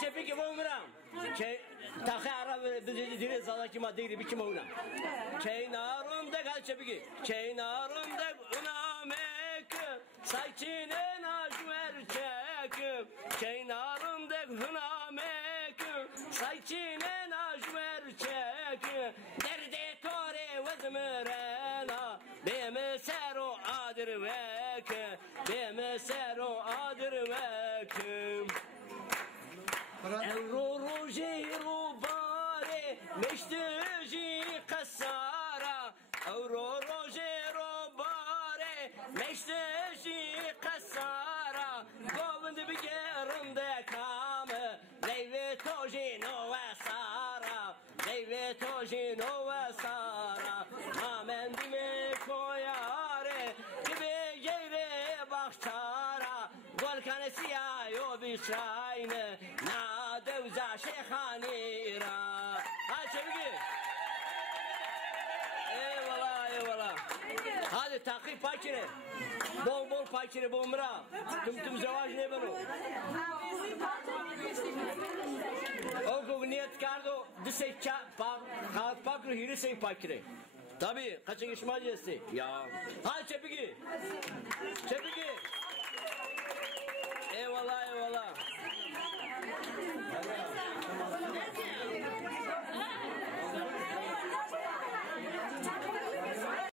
çepik bu umram. Tahe ara dili zalaki madde bir kim ona. Kenarında kal çepik. Kenarında unamek. Saçine najmer çek. Kenarında unamek. Saçine najmer çek. Derde tore vezmerena. Beme sero adır vek. Beme sero adır vek. Evro roji rubare meşteci kasara. Evro roji rubare meşteci kasara. Govind bigerinde kame leyve toji no sara. Leyve toji no sara. Amen dime koyare gibi yere bakçara. Gol kanesi ya yo biçayne na devza şeyhanira. Ha çevigi. Eyvallah eyvallah. Hadi takip pakire. Bol bol pakire bu umra. Tüm zevaj ne banu. Oku niyet kardo dise kağıt pakru hiri se pakire. Tabii kaçın işmacısı. Ya. Hadi çevigi. Çevigi. Eyvallah.